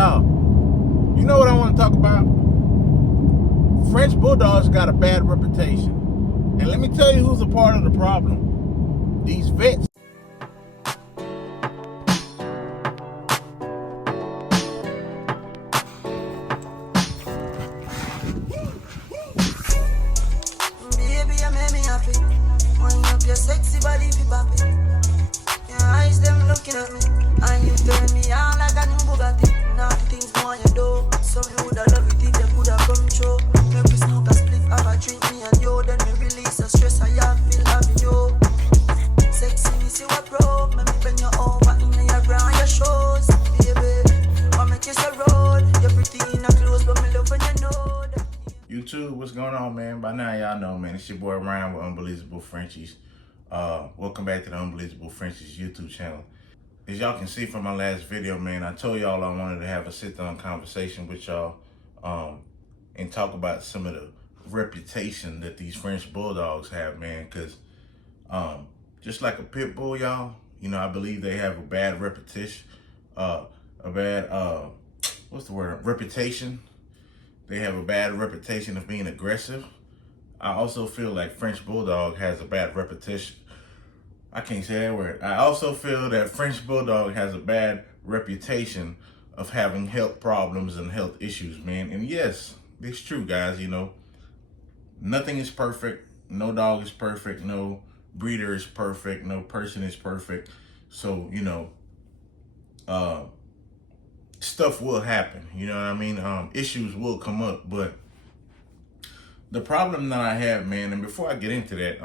y'all, you know what I want to talk about? French Bulldogs got a bad reputation. And let me tell you who's a part of the problem. These vets. Baby, you make me happy. Wind up your sexy body, if you pop it. Your eyes, them looking at me. And you turn me on like a new Bugatti. Now things more you do. Some you woulda love it if they coulda come true. Make we smoke a split, have a drink, me and you. Then we release the stress I have, feel having you. Sexy, me see what broke. Make me bend you over in your bra and your shoes. Baby, I make you so road. You're pretty in a clothes, but me love when you know that. YouTube, what's going on, man? By now, y'all know, man. It's your boy Ryan with Unbelievable Frenchies. Welcome back to the Unbelievable Frenchies YouTube channel. As y'all can see from my last video, man, I told y'all I wanted to have a sit-down conversation with y'all and talk about some of the reputation that these French Bulldogs have, man. Because just like a pit bull, y'all, you know, I believe they have a bad reputation, reputation. They have a bad reputation of being aggressive. I also feel like French Bulldog has a bad reputation. I can't say that word. I also feel that French Bulldog has a bad reputation of having health problems and health issues, man. And yes, it's true, guys. You know, nothing is perfect. No dog is perfect. No breeder is perfect. No person is perfect. So, you know, stuff will happen. You know what I mean? Issues will come up. But the problem that I have, man, and before I get into that,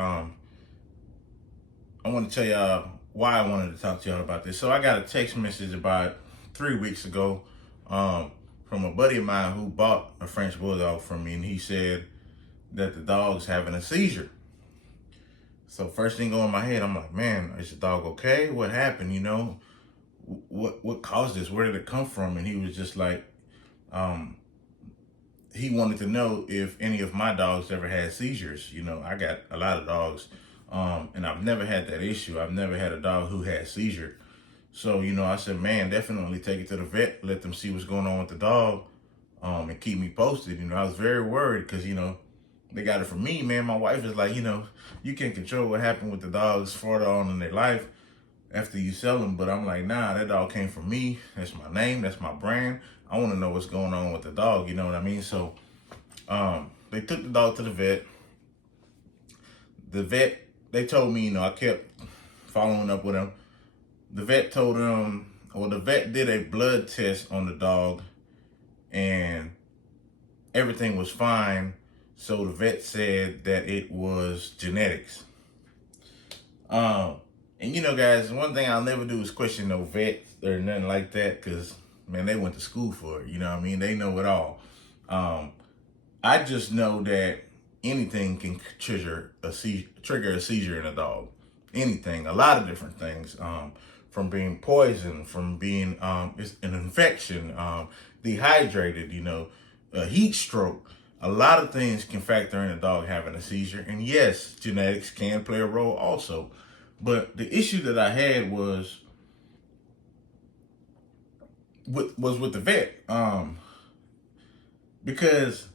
I want to tell y'all why I wanted to talk to y'all about this. So I got a text message about 3 weeks ago from a buddy of mine who bought a French Bulldog from me, and he said that the dog's having a seizure. So first thing going in my head, I'm like, man, is the dog okay? What happened? You know, what caused this? Where did it come from? And he was just like, he wanted to know if any of my dogs ever had seizures. You know, I got a lot of dogs. And I've never had that issue. I've never had a dog who had seizure. So, you know, I said, man, definitely take it to the vet, let them see what's going on with the dog, and keep me posted. You know, I was very worried because, you know, they got it from me, man. My wife is like, you know, you can't control what happened with the dogs further on in their life after you sell them. But I'm like, nah, that dog came from me. That's my name. That's my brand. I want to know what's going on with the dog. You know what I mean? So, they took the dog to the vet. The vet, they told me, you know, I kept following up with him. The vet told him, well, the vet did a blood test on the dog and everything was fine. So the vet said that it was genetics. And you know, guys, one thing I'll never do is question no vets or nothing like that, because, man, they went to school for it. You know what I mean? They know it all. I just know that anything can trigger a seizure in a dog. Anything, a lot of different things, from being poisoned, from being it's an infection, dehydrated, you know, a heat stroke. A lot of things can factor in a dog having a seizure. And yes, genetics can play a role also. But the issue that I had was with the vet, because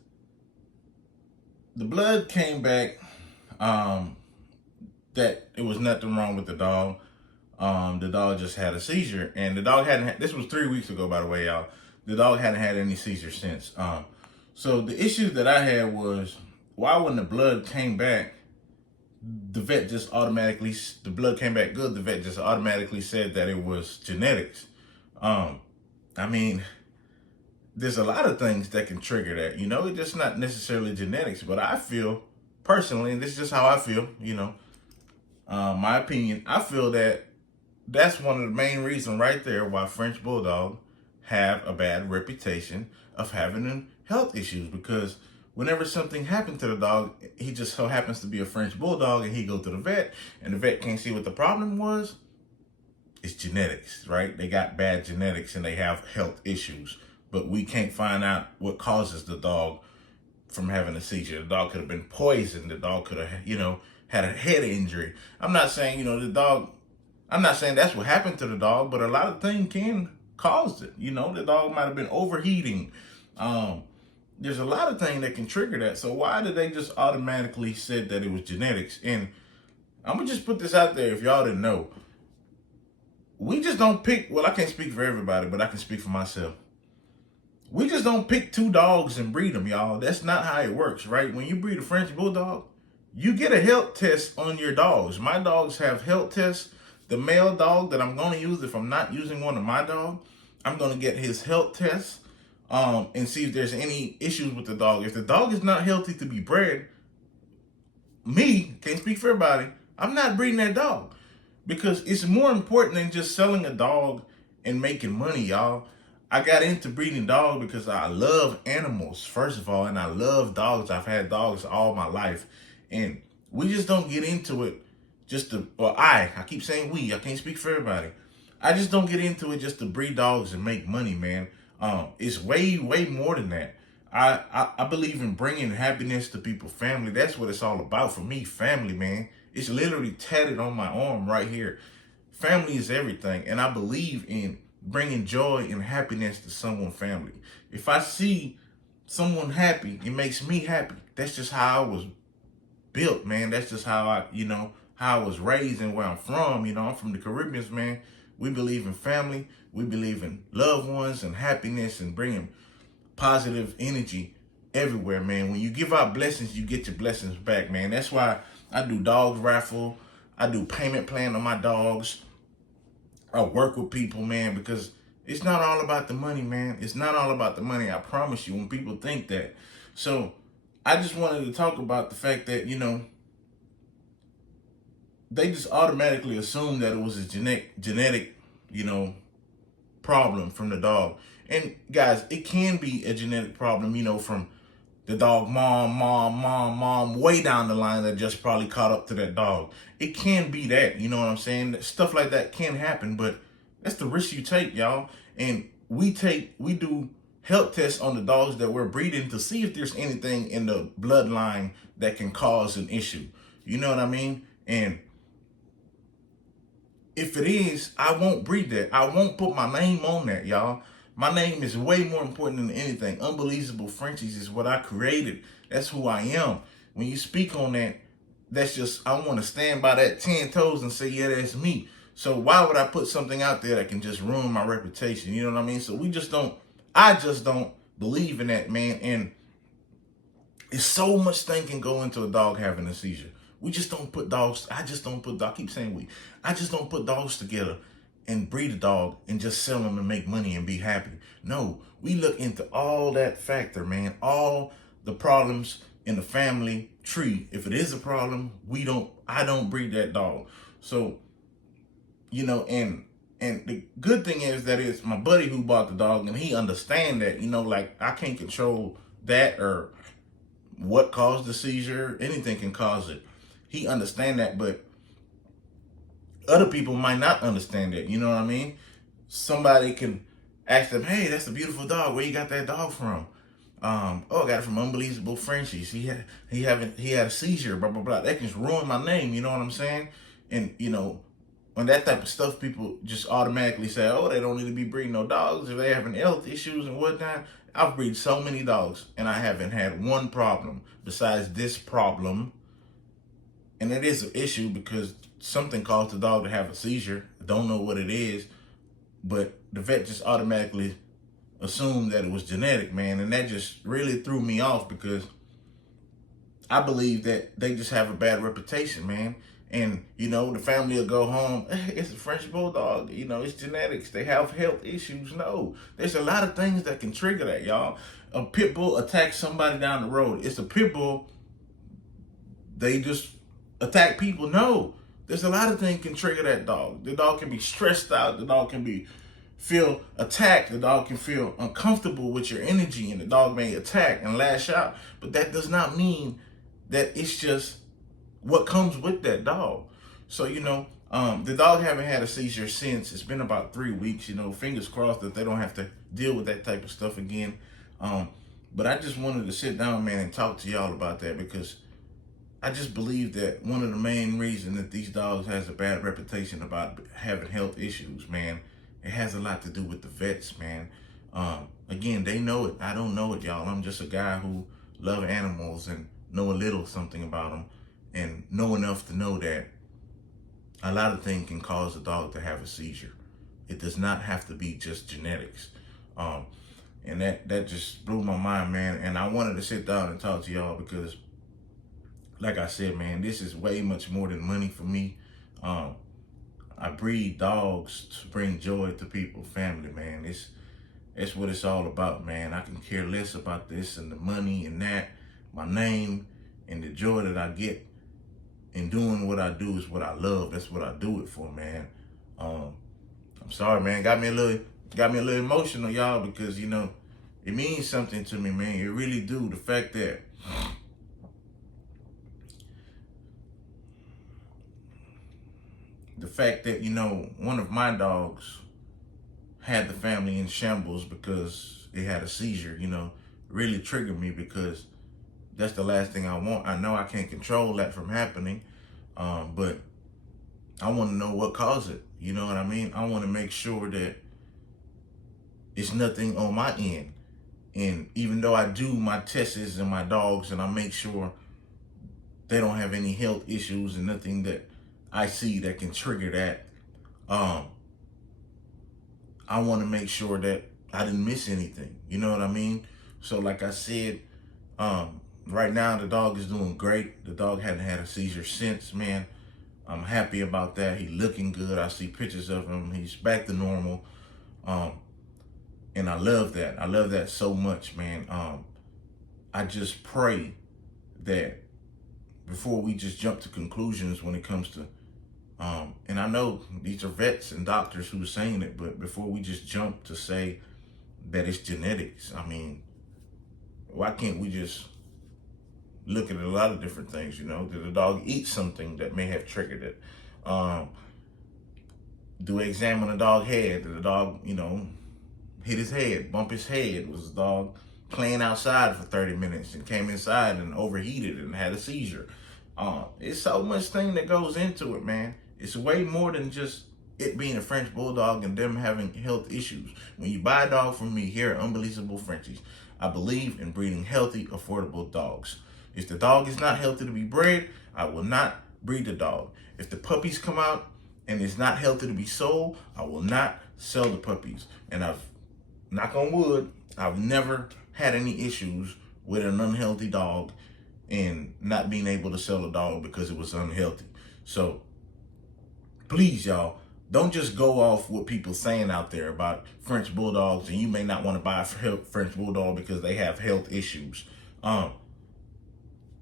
the blood came back that it was nothing wrong with the dog. The dog just had a seizure, and the dog hadn't had, this was 3 weeks ago, by the way, y'all. The dog hadn't had any seizures since. So the issue that I had was, why when the blood came back, the vet just automatically, the blood came back good, the vet just automatically said that it was genetics. I mean, there's a lot of things that can trigger that, you know. It's just not necessarily genetics, but I feel personally, and this is just how I feel, you know, my opinion, I feel that that's one of the main reasons right there why French Bulldog have a bad reputation of having health issues. Because whenever something happened to the dog, he just so happens to be a French Bulldog, and he go to the vet, and the vet can't see what the problem was. It's genetics, right? They got bad genetics and they have health issues. But we can't find out what causes the dog from having a seizure. The dog could have been poisoned. The dog could have, you know, had a head injury. I'm not saying, you know, I'm not saying that's what happened to the dog, but a lot of things can caused it. You know, the dog might have been overheating. There's a lot of things that can trigger that. So why did they just automatically said that it was genetics? And I'm gonna just put this out there if y'all didn't know. We just don't pick, well, I can't speak for everybody, but I can speak for myself. We just don't pick two dogs and breed them, y'all. That's not how it works, right? When you breed a French Bulldog, you get a health test on your dogs. My dogs have health tests. The male dog that I'm going to use, if I'm not using one of my dogs, I'm going to get his health test and see if there's any issues with the dog. If the dog is not healthy to be bred, can't speak for everybody, I'm not breeding that dog. Because it's more important than just selling a dog and making money, y'all. I got into breeding dogs because I love animals, first of all, and I love dogs. I've had dogs all my life. And we just don't get into it just to, well, I keep saying we, I can't speak for everybody. I just don't get into it just to breed dogs and make money, man. It's way, way more than that. I believe in bringing happiness to people's family. That's what it's all about for me, family, man. It's literally tatted on my arm right here. Family is everything. And I believe in bringing joy and happiness to someone's family. If I see someone happy, it makes me happy. That's just how I was built, man. That's just how how I was raised and where I'm from. You know, I'm from the Caribbean, man. We believe in family. We believe in loved ones and happiness and bringing positive energy everywhere, man. When you give out blessings, you get your blessings back, man. That's why I do dogs raffle. I do payment plan on my dogs. I work with people, man, because it's not all about the money, man. It's not all about the money. I promise you, when people think that. So I just wanted to talk about the fact that, they just automatically assumed that it was a genetic, problem from the dog. And guys, it can be a genetic problem, from the dog mom, way down the line that just probably caught up to that dog. It can be that, you know what I'm saying? Stuff like that can happen, but that's the risk you take, y'all. And we do health tests on the dogs that we're breeding to see if there's anything in the bloodline that can cause an issue. You know what I mean? And if it is, I won't breed that. I won't put my name on that, y'all. My name is way more important than anything. Unbelievable Frenchies is what I created. That's who I am. When you speak on that, that's just, I want to stand by that 10 toes and say, yeah, that's me. So why would I put something out there that can just ruin my reputation? You know what I mean? So I just don't believe in that, man. And it's so much thing can go into a dog having a seizure. We just don't put dogs, I just don't put dogs together and breed a dog and just sell them and make money and be happy. No, we look into all that factor, man. All the problems in the family tree. If it is a problem, I don't breed that dog. So, and the good thing is that it's my buddy who bought the dog and he understand that, like I can't control that or what caused the seizure. Anything can cause it. He understand that, but other people might not understand that. You know what I mean? Somebody can ask them, hey, that's a beautiful dog. Where you got that dog from? I got it from Unbelievable Frenchies. He had a seizure, blah, blah, blah. That can just ruin my name. You know what I'm saying? And, when that type of stuff, people just automatically say, oh, they don't need to be breeding no dogs if they having health issues and whatnot. I've breeded so many dogs and I haven't had one problem besides this problem. And it is an issue because something caused the dog to have a seizure. I don't know what it is, but the vet just automatically assumed that it was genetic, man. And that just really threw me off because I believe that they just have a bad reputation, man. And, the family will go home, it's a French Bulldog, it's genetics. They have health issues. No, there's a lot of things that can trigger that, y'all. A pit bull attacks somebody down the road. It's a pit bull. They just attack people. No, there's a lot of things can trigger that dog. The dog can be stressed out. The dog can feel attacked. The dog can feel uncomfortable with your energy, and the dog may attack and lash out. But that does not mean that it's just what comes with that dog. So, the dog haven't had a seizure since. It's been about 3 weeks, fingers crossed that they don't have to deal with that type of stuff again. But I just wanted to sit down, man, and talk to y'all about that because I just believe that one of the main reasons that these dogs has a bad reputation about having health issues, man, it has a lot to do with the vets, man. Again, they know it. I don't know it, y'all. I'm just a guy who love animals and know a little something about them, and know enough to know that a lot of things can cause a dog to have a seizure. It does not have to be just genetics. And that just blew my mind, man. And I wanted to sit down and talk to y'all because, like I said, man, this is way much more than money for me. I breed dogs to bring joy to people, family, man. It's what it's all about, man. I can care less about this and the money and that. My name and the joy that I get in doing what I do is what I love. That's what I do it for, man. I'm sorry, man. Got me a little emotional, y'all, because it means something to me, man. It really do. The fact that one of my dogs had the family in shambles because it had a seizure, really triggered me, because that's the last thing I want. I know I can't control that from happening, but I want to know what caused it. You know what I mean? I want to make sure that it's nothing on my end. And even though I do my tests and my dogs and I make sure they don't have any health issues and nothing that I see that can trigger that, I want to make sure that I didn't miss anything. You know what I mean? So like I said, right now the dog is doing great. The dog hadn't had a seizure since, man. I'm happy about that. He looking good. I see pictures of him. He's back to normal. And I love that. I love that so much, man. I just pray that before we just jump to conclusions when it comes to, and I know these are vets and doctors who are saying it, but before we just jump to say that it's genetics, I mean, why can't we just look at a lot of different things? Did the dog eat something that may have triggered it? Do we examine the dog head? Did the dog, hit his head, bump his head? Was the dog playing outside for 30 minutes and came inside and overheated and had a seizure? It's so much thing that goes into it, man. It's way more than just it being a French Bulldog and them having health issues. When you buy a dog from me here at Unbelievable Frenchies, I believe in breeding healthy, affordable dogs. If the dog is not healthy to be bred, I will not breed the dog. If the puppies come out and it's not healthy to be sold, I will not sell the puppies. And knock on wood, I've never had any issues with an unhealthy dog and not being able to sell a dog because it was unhealthy. So please, y'all, don't just go off what people saying out there about French Bulldogs, and you may not want to buy a French Bulldog because they have health issues.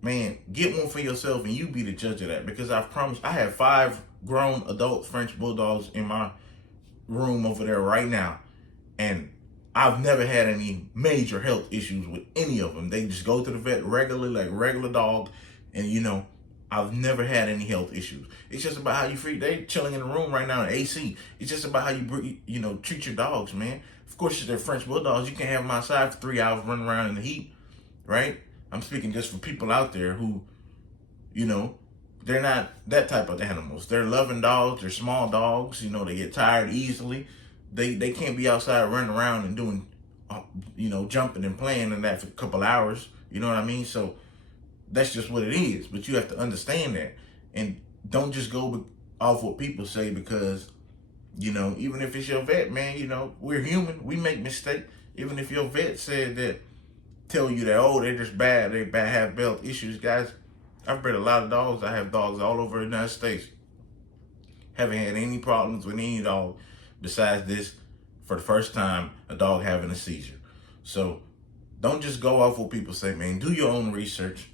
Man, get one for yourself and you be the judge of that, because I promise I have 5 grown adult French Bulldogs in my room over there right now, and I've never had any major health issues with any of them. They just go to the vet regularly, like regular dog, and I've never had any health issues. It's just about how you treat. They chilling in the room right now in AC. It's just about how you treat your dogs, man. Of course, if they're French Bulldogs, you can't have them outside for 3 hours running around in the heat, right? I'm speaking just for people out there who, they're not that type of animals. They're loving dogs. They're small dogs. They get tired easily. They can't be outside running around and doing, jumping and playing and that for a couple hours. You know what I mean? So that's just what it is. But you have to understand that. And don't just go off what people say, because, even if it's your vet, man, we're human. We make mistakes. Even if your vet said that, tell you that, oh, they're just bad. They have health issues. Guys, I've bred a lot of dogs. I have dogs all over the United States. Haven't had any problems with any dog besides this, for the first time, a dog having a seizure. So don't just go off what people say, man. Do your own research.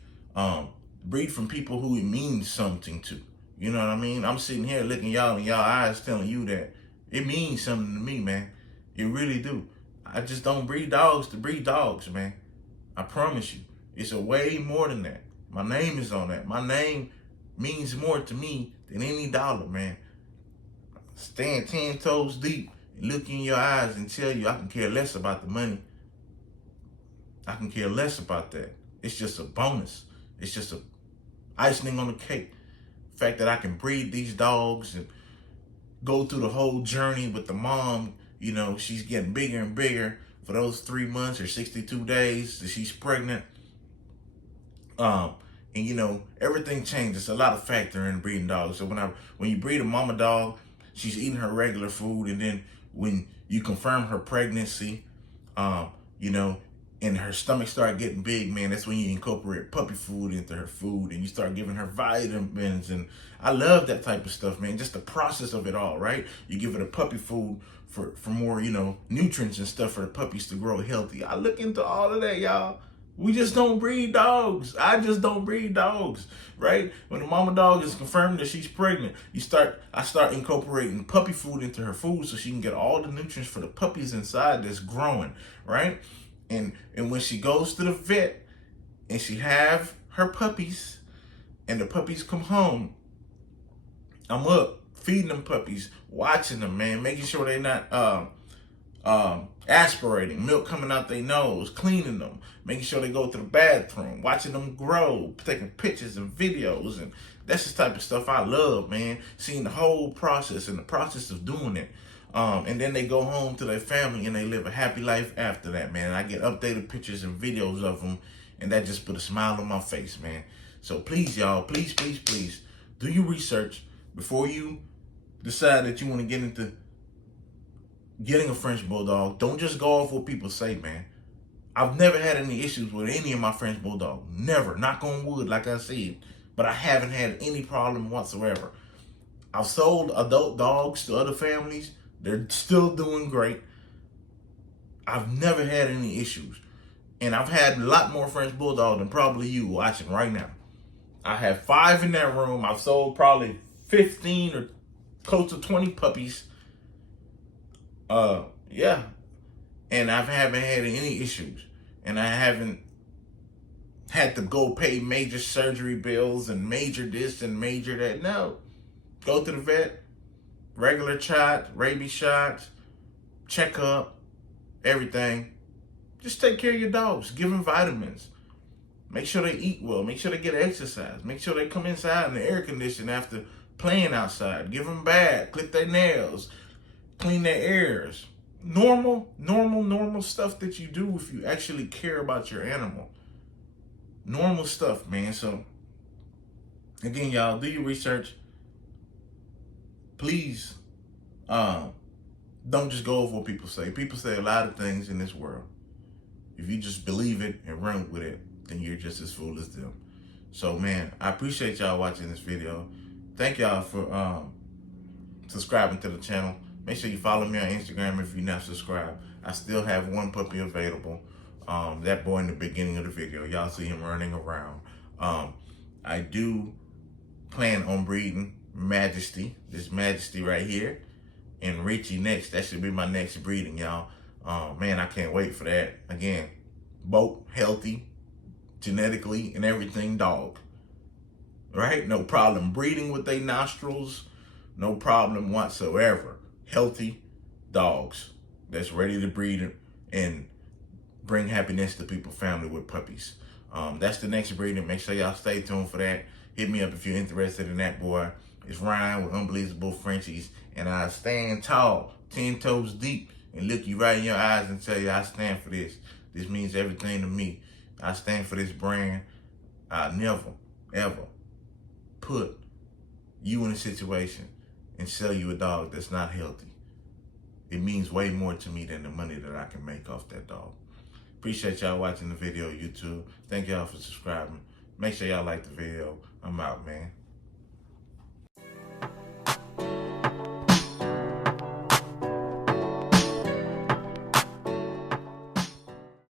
Breed from people who it means something to. You know what I mean? I'm sitting here looking y'all in y'all eyes telling you that it means something to me, man. It really do. I just don't breed dogs to breed dogs, man. I promise you. It's a way more than that. My name is on that. My name means more to me than any dollar, man. Stand 10 toes deep and look in your eyes and tell you I can care less about the money. I can care less about that. It's just a bonus. It's just a icing on the cake. The fact that I can breed these dogs and go through the whole journey with the mom. You know, she's getting bigger and bigger for those 3 months or 62 days that she's pregnant. And you know, everything changes. A lot of factor in breeding dogs. So when you breed a mama dog, she's eating her regular food, and then when you confirm her pregnancy, you know, and her stomach start getting big, man, that's when you incorporate puppy food into her food, and you start giving her vitamins. And I love that type of stuff, man. Just the process of it all, right? You give it a puppy food for more, you know, nutrients and stuff for the puppies to grow healthy. I look into all of that, y'all. We just don't breed dogs. I just don't breed dogs, right? When the mama dog is confirmed that she's pregnant, I start incorporating puppy food into her food so she can get all the nutrients for the puppies inside that's growing, right? And when she goes to the vet and she have her puppies and the puppies come home, I'm up feeding them puppies, watching them, man, making sure they're not aspirating, milk coming out their nose, cleaning them, making sure they go to the bathroom, watching them grow, taking pictures and videos. And that's the type of stuff I love, man. Seeing the whole process and the process of doing it. And then they go home to their family and they live a happy life after that, man. And I get updated pictures and videos of them, and that just put a smile on my face, man. So please, y'all, please, please, please, do your research before you decide that you want to get into getting a French Bulldog. Don't just go off what people say, man. I've never had any issues with any of my French Bulldogs. Never. Knock on wood, like I said. But I haven't had any problem whatsoever. I've sold adult dogs to other families. They're still doing great. I've never had any issues. And I've had a lot more French Bulldog than probably you watching right now. I have 5 in that room. I've sold probably 15 or close to 20 puppies. Yeah. And I haven't had any issues. And I haven't had to go pay major surgery bills and major this and major that. No. Go to the vet, regular shots, rabies shots, checkup, everything. Just take care of your dogs. Give them vitamins. Make sure they eat well. Make sure they get exercise. Make sure they come inside in the air condition after playing outside. Give them bath. Clip their nails. Clean their ears. Normal stuff that you do if you actually care about your animal. Normal stuff, man. So, again, y'all, do your research. Please, don't just go over what people say. People say a lot of things in this world. If you just believe it and run with it, then you're just as fool as them. So, man, I appreciate y'all watching this video. Thank y'all for subscribing to the channel. Make sure you follow me on Instagram if you're not subscribed. I still have one puppy available. That boy in the beginning of the video. Y'all see him running around. I do plan on breeding Majesty. This Majesty right here. And Richie next. That should be my next breeding, y'all. Man, I can't wait for that. Again, both healthy, genetically and everything dog. Right? No problem breeding with their nostrils. No problem whatsoever. Healthy dogs that's ready to breed and bring happiness to people's family with puppies. That's the next breeding. Make sure y'all stay tuned for that. Hit me up if you're interested in that, boy. It's Ryan with Unbelievable Frenchies, and I stand tall, 10 toes deep, and look you right in your eyes and tell you I stand for this. This means everything to me. I stand for this brand. I never, ever put you in a situation and sell you a dog that's not healthy. It means way more to me than the money that I can make off that dog. Appreciate y'all watching the video, YouTube. Thank y'all for subscribing. Make sure y'all like the video. I'm out, man.